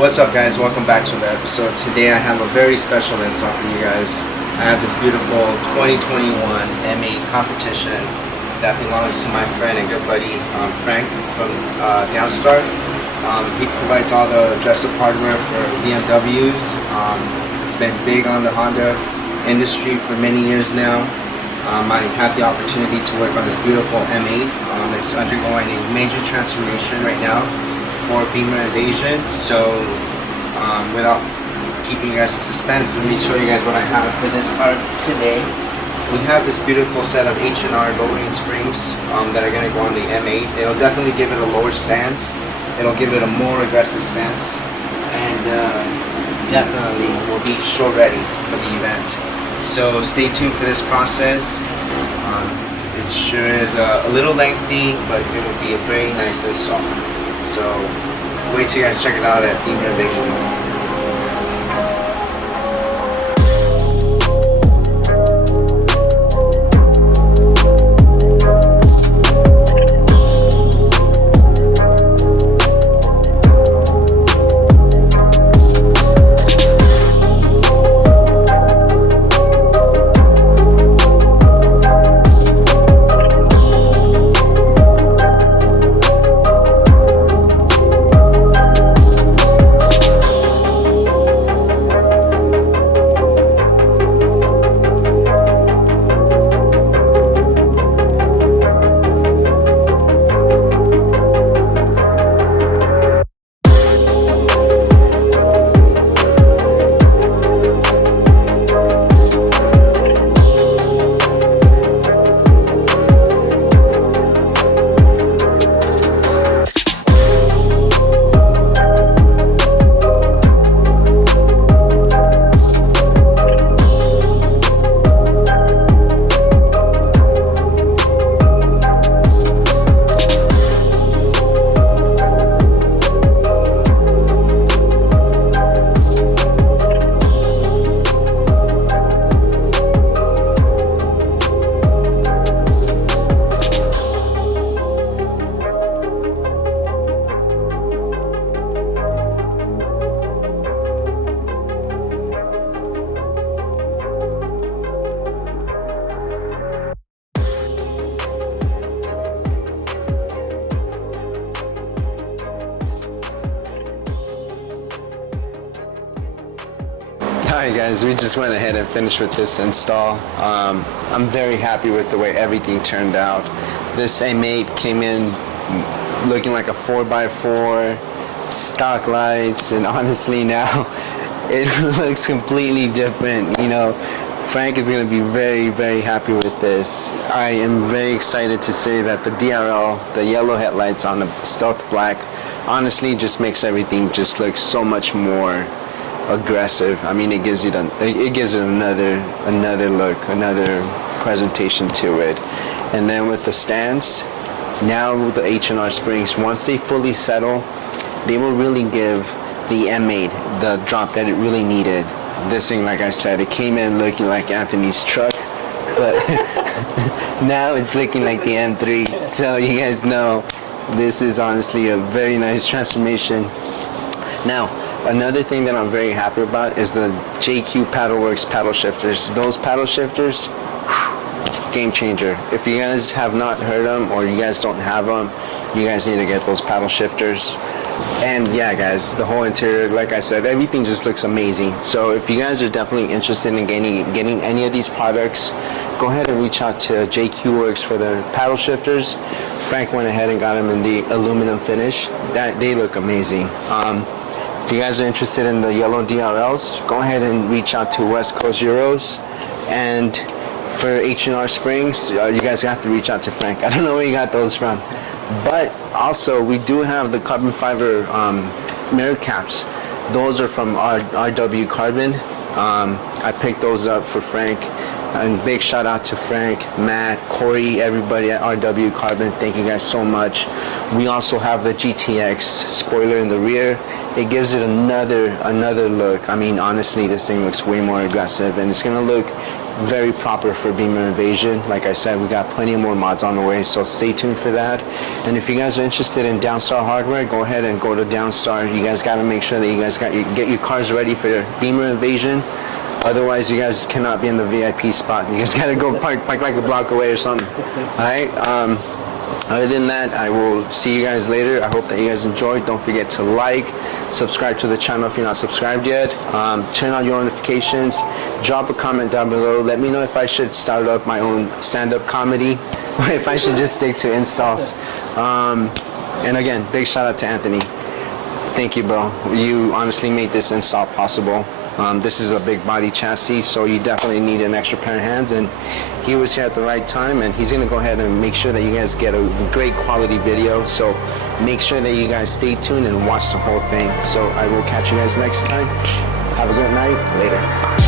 What's up, guys? Welcome back to the episode. Today I have a very special install for you guys. I have this beautiful 2021 M8 competition that belongs to my friend and good buddy Frank from Downstar'S. He provides all the dress-up hardware for BMWs. It's been big on the Honda industry for many years now. I have the opportunity to work on this beautiful M8. It's undergoing a major transformation right now for Beamer Invasion. So without keeping you guys in suspense, let me show you guys what I have for this car today. We have this beautiful set of H&R lowering springs that are going to go on the M8. It'll definitely give it a lower stance. It'll give it a more aggressive stance, and definitely will be show ready for the event. So stay tuned for this process. It sure is a little lengthy, but it will be a very nice install. So wait till you guys check it out at Beamer Invasion. Alright guys, we just went ahead and finished with this install. I'm very happy with the way everything turned out. This M8 came in looking like a 4x4, stock lights, and honestly now it looks completely different. You know, Frank is going to be very happy with this. I am very excited to say that the DRL, the yellow headlights on the stealth black, honestly just makes everything just look so much more aggressive. I mean, it gives it another look, another presentation to it. And then with the stance, now with the H&R springs, once they fully settle, they will really give the M8 the drop that it really needed. This thing, like I said, it came in looking like Anthony's truck, but now it's looking like the M3. So you guys know this is honestly a very nice transformation. Now, another thing that I'm very happy about is the JQ Paddleworks paddle shifters. Those paddle shifters, game changer. If you guys have not heard them or you guys don't have them, you guys need to get those paddle shifters. And yeah guys, the whole interior, like I said, everything just looks amazing. So if you guys are definitely interested in getting any of these products, go ahead and reach out to JQ Works for the paddle shifters. Frank went ahead and got them in the aluminum finish. They look amazing. If you guys are interested in the yellow DRLs, go ahead and reach out to West Coast Euros. And for H&R springs, you guys have to reach out to Frank. I don't know where you got those from. But also, we do have the carbon fiber mirror caps. Those are from RW Carbon. I picked those up for Frank. And big shout out to Frank, Matt, Corey, everybody at RW Carbon. Thank you guys so much. We also have the GTX spoiler in the rear. It gives it another look. I mean, honestly, this thing looks way more aggressive, and it's gonna look very proper for Beamer Invasion. Like I said, we got plenty of more mods on the way, so stay tuned for that. And if you guys are interested in Downstar hardware, go ahead and go to Downstar. You guys got to make sure that you guys get your cars ready for your Beamer Invasion. Otherwise, you guys cannot be in the VIP spot. You guys got to go park like a block away or something. All right. Other than that, I will see you guys later. I hope that you guys enjoyed. Don't forget to like, subscribe to the channel if you're not subscribed yet. Turn on your notifications. Drop a comment down below. Let me know if I should start up my own stand-up comedy or if I should just stick to installs. And again, big shout out to Anthony. Thank you, bro. You honestly made this install possible. This is a big body chassis, so you definitely need an extra pair of hands, and he was here at the right time, and he's gonna go ahead and make sure that you guys get a great quality video. So make sure that you guys stay tuned and watch the whole thing. So I will catch you guys next time. Have a good night. Later.